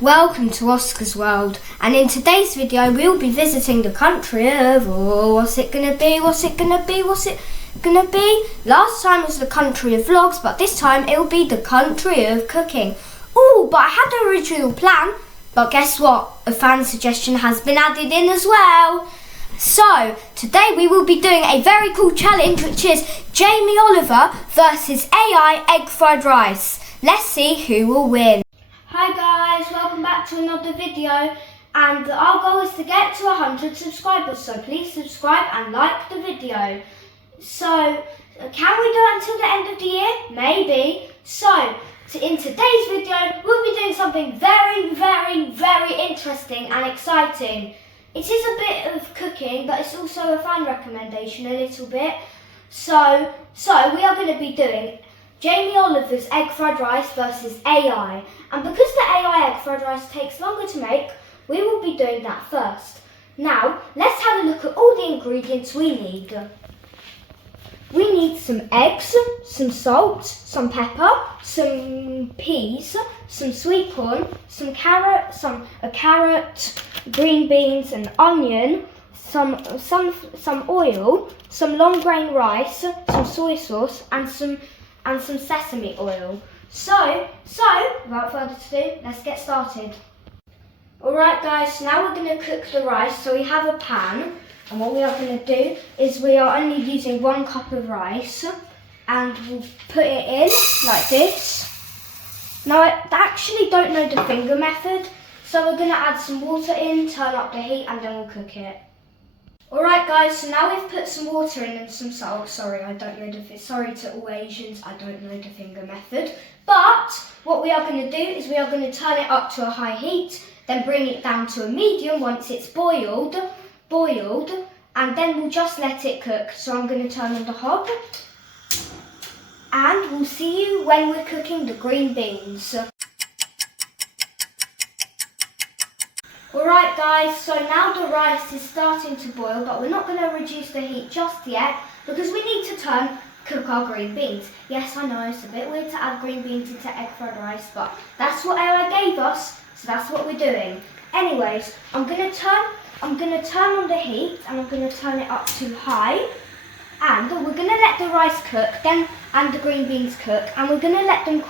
Welcome to Oscar's World, and in today's video we'll be visiting the country of, what's it gonna be? Last time was the country of vlogs, but this time it'll be the country of cooking. But I had an original plan, but guess what? A fan suggestion has been added in as well. So, today we will be doing a very cool challenge, which is Jamie Oliver versus AI egg fried rice. Let's see who will win. Hi guys, welcome back to another video, and our goal is to get to 100 subscribers, so please subscribe and like the video. So, can we do it until the end of the year? Maybe. So, in today's video, we'll be doing something very interesting and exciting. It is a bit of cooking, but it's also a fan recommendation a little bit. So we are going to be doing Jamie Oliver's egg fried rice versus AI. And because the AI egg fried rice takes longer to make, we will be doing that first. Now, let's have a look at all the ingredients we need. We need some eggs, some salt, some pepper, some peas, some sweet corn, some carrot, a carrot, green beans, an onion, some oil, some long grain rice, some soy sauce, and some sesame oil. So without further ado, let's get started. Alright guys, so now we're going to cook the rice. So we have a pan, and what we are going to do is we are only using 1 cup of rice, and we'll put it in like this. Now I actually don't know the finger method, so we're going to add some water in, turn up the heat, and then we'll cook it. Alright guys, so now we've put some water in and some salt. Sorry to all Asians, I don't know the finger method. But what we are going to do is we are going to turn it up to a high heat, then bring it down to a medium once it's boiled, and then we'll just let it cook. So I'm going to turn on the hob, and we'll see you when we're cooking the green beans. Alright guys, so now the rice is starting to boil, but we're not going to reduce the heat just yet because we need to cook our green beans. Yes, I know, it's a bit weird to add green beans into egg fried rice, but that's what AI gave us, so that's what we're doing. Anyways, I'm going to turn on the heat, and I'm going to turn it up to high, and we're going to let the rice cook, and the green beans cook, and we're going to let them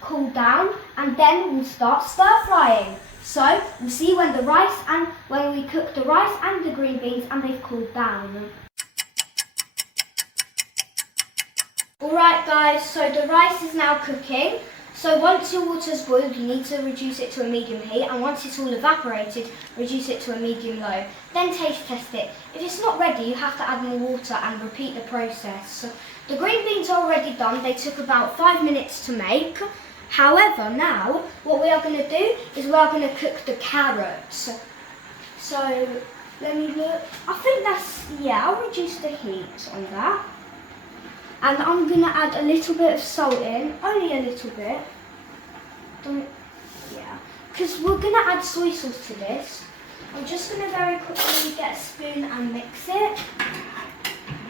cool down, and then we'll start stir frying. So we'll see when we cook the rice and the green beans and they've cooled down. Alright guys, so the rice is now cooking. So once your water's boiled, you need to reduce it to a medium heat, and once it's all evaporated, reduce it to a medium low. Then taste test it. If it's not ready, you have to add more water and repeat the process. The green beans are already done. They took about 5 minutes to make. However, now what we are going to do is we are going to cook the carrots. So let me look. I think I'll reduce the heat on that. And I'm going to add a little bit of salt in, only a little bit. Because we're going to add soy sauce to this. I'm just going to very quickly get a spoon and mix it.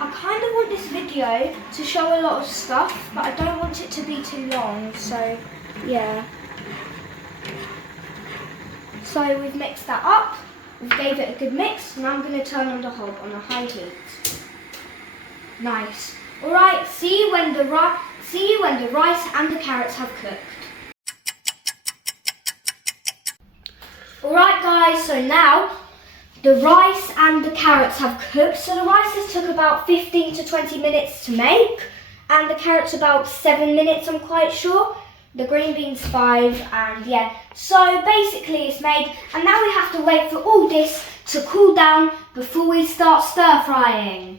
I kind of want this video to show a lot of stuff, but I don't want it to be too long, so yeah. So we've mixed that up, we gave it a good mix. Now I'm going to turn on the hob on a high heat. Nice. Alright, see you when the rice and the carrots have cooked. Alright guys, so now the rice and the carrots have cooked. So the rice has took about 15 to 20 minutes to make, and the carrots about 7 minutes, I'm quite sure. The green beans 5, and yeah. So basically it's made, and now we have to wait for all this to cool down before we start stir frying.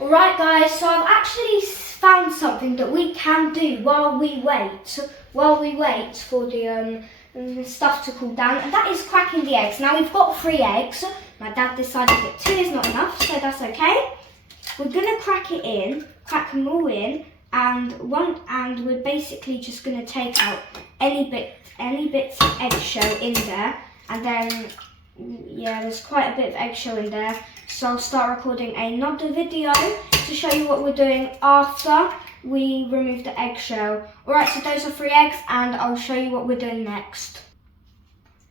Alright guys, so I've actually found something that we can do while we wait for the stuff to cool down, and that is cracking the eggs. Now we've got 3 eggs. My dad decided that 2 is not enough, so that's okay. We're gonna crack them all in, and we're basically just gonna take out any bits of eggshell in there, and then yeah, there's quite a bit of eggshell in there. So I'll start recording another video to show you what we're doing after we remove the eggshell. Alright, so those are 3 eggs, and I'll show you what we're doing next.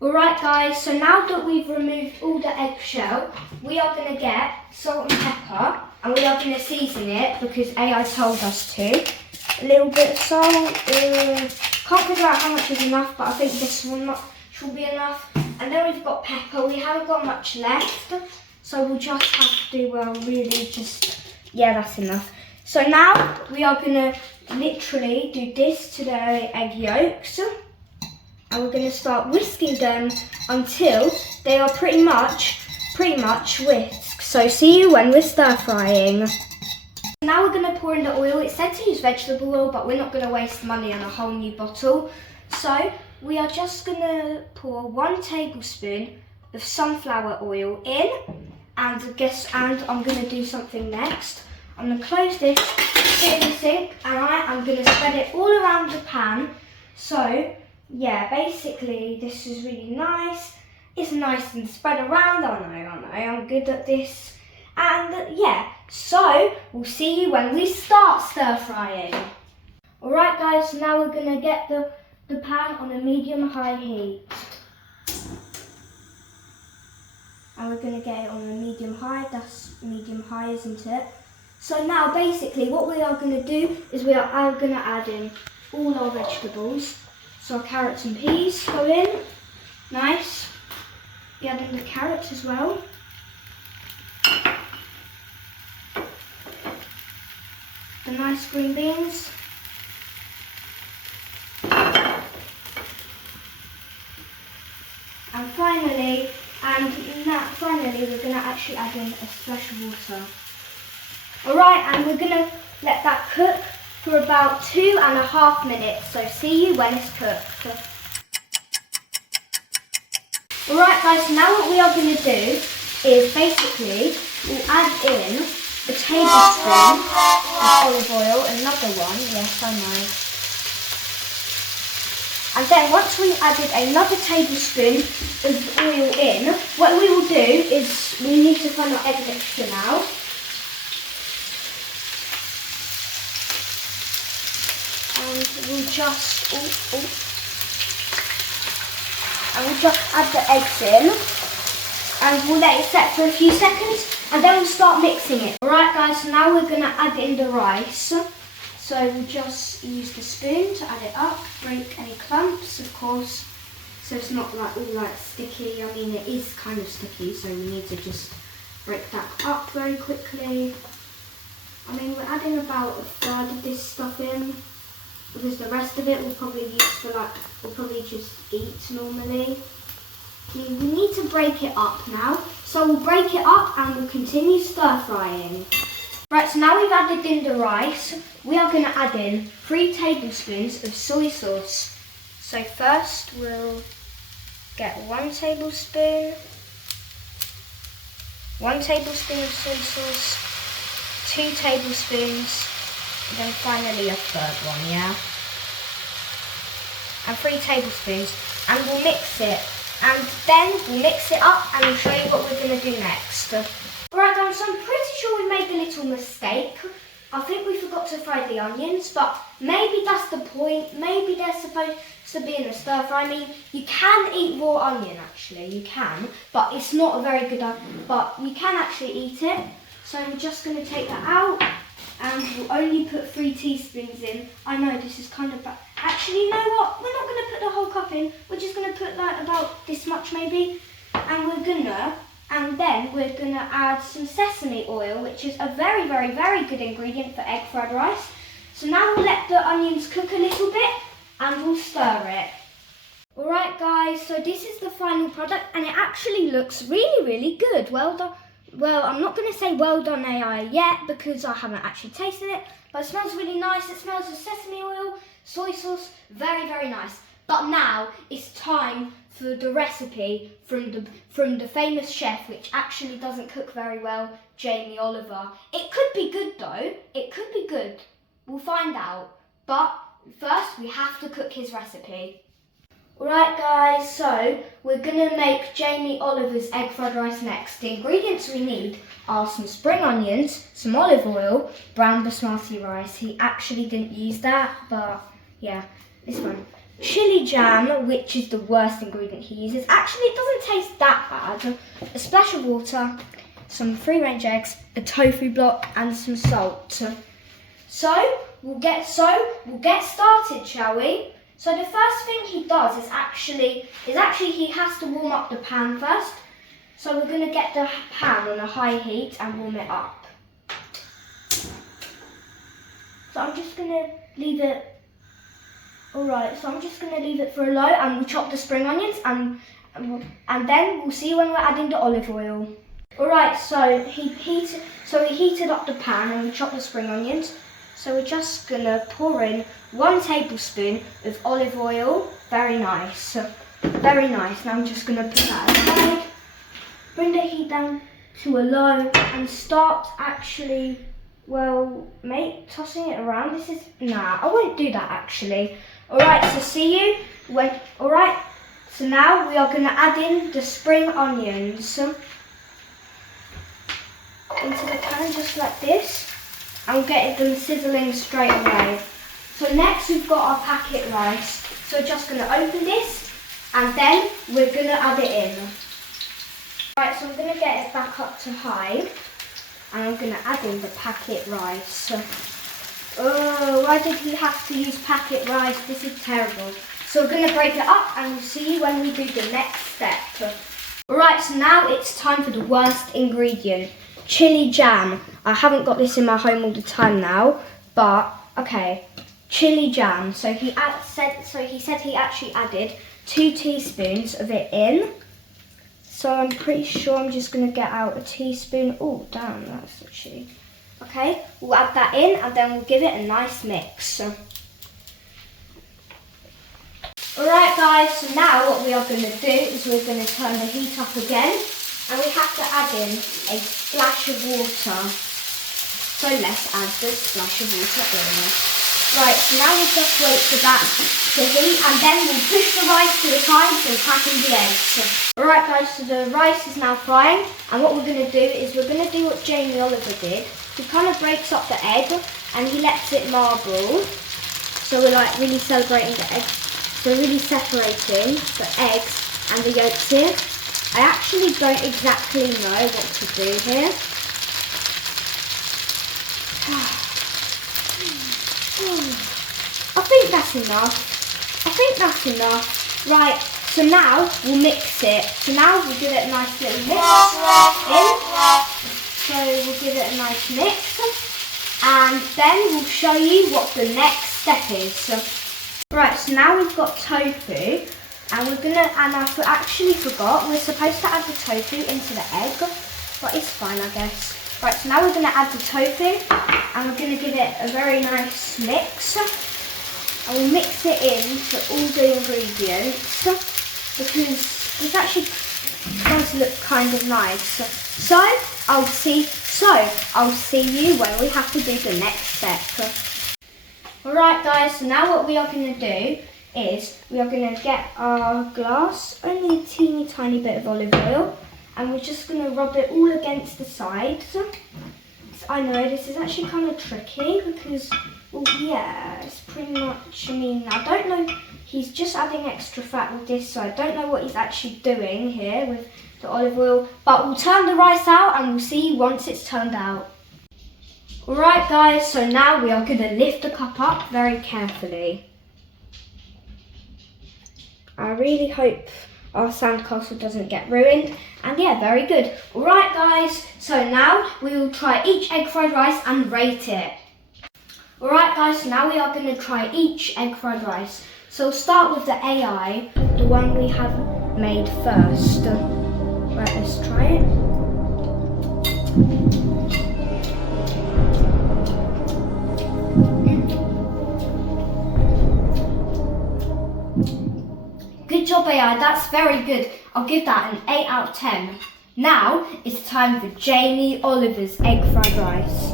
Alright guys, so now that we've removed all the eggshell, we are going to get salt and pepper and we are going to season it because AI told us to. A little bit of salt, can't figure out how much is enough, but I think this one should be enough. And then we've got pepper, we haven't got much left, so we'll just have to really just, yeah, that's enough. So now we are going to literally do this to the egg yolks. And we're going to start whisking them until they are pretty much whisked. So see you when we're stir frying. Now we're going to pour in the oil. It said to use vegetable oil, but we're not going to waste money on a whole new bottle. So we are just going to pour 1 tablespoon of sunflower oil in. And I'm going to do something next. I'm going to close this, put it in the sink, and I am going to spread it all around the pan. So yeah, basically this is really nice. It's nice and spread around. I know, I'm good at this. And yeah, so we'll see you when we start stir frying. Alright guys, so now we're going to get the pan on a medium-high heat. And we're going to get it on a medium-high, that's medium-high, isn't it? So now basically what we are going to do is we are going to add in all our vegetables. So our carrots and peas go in, nice. We add in the carrots as well. The nice green beans. And finally we're going to actually add in a splash of water. Alright, and we're going to let that cook for about 2.5 minutes, so see you when it's cooked. Alright guys, so now what we are going to do is basically we'll add in a tablespoon of olive oil, another one, yes I know. And then once we've added another tablespoon of oil in, what we will do is we need to find our egg mixture now. And we'll just add the eggs in, and we'll let it set for a few seconds, and then we'll start mixing it. Alright guys, so now we're going to add in the rice. So we'll just use the spoon to add it up, break any clumps of course, so it's not like all sticky. I mean it is kind of sticky, so we need to just break that up very quickly. I mean we're adding about 1/3 of this stuff in, because the rest of it we'll probably use for we'll probably just eat normally. We need to break it up now, so we'll break it up and we'll continue stir frying. Right, so now we've added in the rice, we are going to add in 3 tablespoons of soy sauce. So first we'll get 1 tablespoon of soy sauce, 2 tablespoons, and then finally a 3rd one, yeah? And 3 tablespoons, and we'll mix it. And then we'll mix it up and we'll show you what we're going to do next. Alright guys, so I'm pretty sure we made a little mistake. I think we forgot to fry the onions, but maybe that's the point. Maybe they're supposed to be in a stir fry. I mean, you can eat raw onion actually, you can, but it's not a very good onion, but you can actually eat it. So we're just going to take that out and we'll only put 3 teaspoons in. I know this is kind of bad. Actually, you know what? We're not going to put the whole cup in. We're just going to put like about this much maybe. And then we're going to add some sesame oil, which is a very, very, very good ingredient for egg fried rice. So now we'll let the onions cook a little bit and we'll stir it. Alright guys, so this is the final product and it actually looks really, really good. Well done. Well, I'm not going to say well done AI yet because I haven't actually tasted it, but it smells really nice. It smells of sesame oil, soy sauce, very, very nice. But now it's time for the recipe from the famous chef, which actually doesn't cook very well, Jamie Oliver. It could be good though. It could be good. We'll find out. But first we have to cook his recipe. Alright guys, so we're going to make Jamie Oliver's egg fried rice next. The ingredients we need are some spring onions, some olive oil, brown basmati rice. He actually didn't use that, but yeah, this one. chili jam, which is the worst ingredient he uses. Actually, it doesn't taste that bad. A splash of water, some free-range eggs, a tofu block, and some salt. So we'll get started, shall we? So the first thing he does is actually he has to warm up the pan first. So we're going to get the pan on a high heat and warm it up. So I'm just going to leave it. Alright, so I'm just going to leave it for a low, and we'll chop the spring onions and then we'll see when we're adding the olive oil. Alright, so he heated up the pan and we chopped the spring onions. So we're just going to pour in 1 tablespoon of olive oil. Very nice. Very nice. Now I'm just going to put that aside. Bring the heat down to a low and start tossing it around. I won't do that actually. Alright, so see you when, alright, so now we are going to add in the spring onions into the pan just like this, and we'll get them sizzling straight away. So next we've got our packet rice. So we're just going to open this and then we're going to add it in. Right, so I'm going to get it back up to high and I'm going to add in the packet rice. Oh, why did he have to use packet rice? This is terrible. So we're going to break it up and we'll see you when we do the next step. Alright, so now it's time for the worst ingredient, chili jam. I haven't got this in my home all the time now, but okay, chili jam. So he said he actually added 2 teaspoons of it in. So I'm pretty sure I'm just going to get out a teaspoon. Oh, damn, that's actually... Okay, we'll add that in and then we'll give it a nice mix. Alright guys, so now what we are going to do is we're going to turn the heat up again and we have to add in a splash of water. So let's add the splash of water in. Right, so now we'll just wait for that to heat and then we'll push the rice to the sides and pack in the eggs. Alright guys, so the rice is now frying and what we're going to do is we're going to do what Jamie Oliver did. He kind of breaks up the egg and he lets it marble. So we're like really celebrating the egg. So we're really separating the eggs and the yolks here. I actually don't exactly know what to do here. I think that's enough. Right, so now we'll mix it. So now we'll give it a nice little mix in. So we'll give it a nice mix and then we'll show you what the next step is. Right, so now we've got tofu and I actually forgot, we're supposed to add the tofu into the egg, but it's fine I guess. Right, so now we're going to add the tofu and we're going to give it a very nice mix. And we'll mix it in to all the ingredients because it's actually going to look kind of nice. So I'll see you when we have to do the next step. Alright guys, so now what we are going to do is we are going to get our glass, only a teeny tiny bit of olive oil, and we're just going to rub it all against the sides. I know this is actually kind of tricky because, well yeah, it's pretty much, I don't know, he's just adding extra fat with this, so I don't know what he's actually doing here with the olive oil, but we'll turn the rice out and we'll see you once it's turned out. Alright guys, so now we are going to lift the cup up very carefully. I really hope our sandcastle doesn't get ruined, and yeah, very good. Alright guys, so now we will try each egg fried rice and rate it. Alright guys, so now we are going to try each egg fried rice. So we'll start with the AI, the one we have made first. Right, let's try it. Good job AI, that's very good. I'll give that an 8 out of 10. Now it's time for Jamie Oliver's egg fried rice.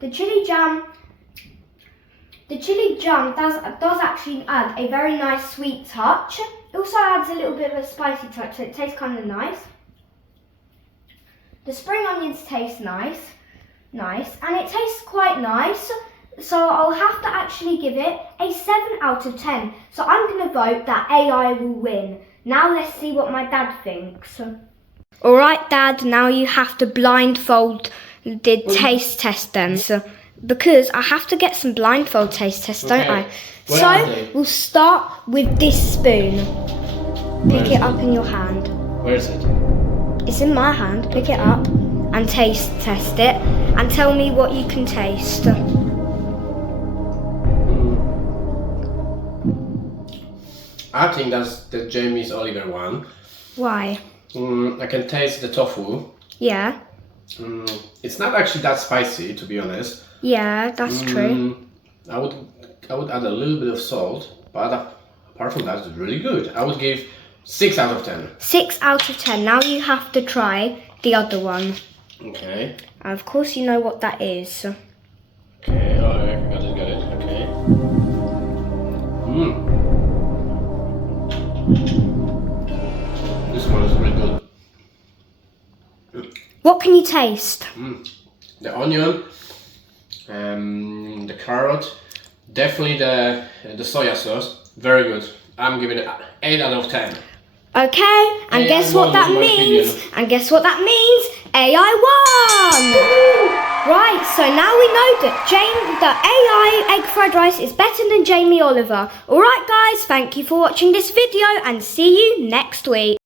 The chili jam The chili jam does actually add a very nice sweet touch. It also adds a little bit of a spicy touch, so it tastes kind of nice. The spring onions taste nice, and it tastes quite nice. So I'll have to actually give it a 7 out of 10. So I'm going to vote that AI will win. Now let's see what my dad thinks. Alright Dad, now you have to blindfold the taste test then. So, because I have to get some blindfold taste tests, don't I? So we'll start with this spoon. Pick it up in your hand. Where is it? It's in my hand. Pick it up and taste test it and tell me what you can taste. I think that's the Jamie's Oliver one. Why? I can taste the tofu. Yeah. It's not actually that spicy, to be honest. Yeah, that's true. I would add a little bit of salt, but apart from that, it's really good. I would give 6 out of 10. 6 out of 10. Now you have to try the other one. Okay. And of course you know what that is. Okay, I got it, okay. This one is really good. What can you taste? The onion, the carrot, definitely the soya sauce, very good. I'm giving it 8 out of 10. Okay, and AI guess what won, that in my means? opinion. And guess what that means? AI won! Right, so now we know that AI egg fried rice is better than Jamie Oliver. Alright guys, thank you for watching this video and see you next week.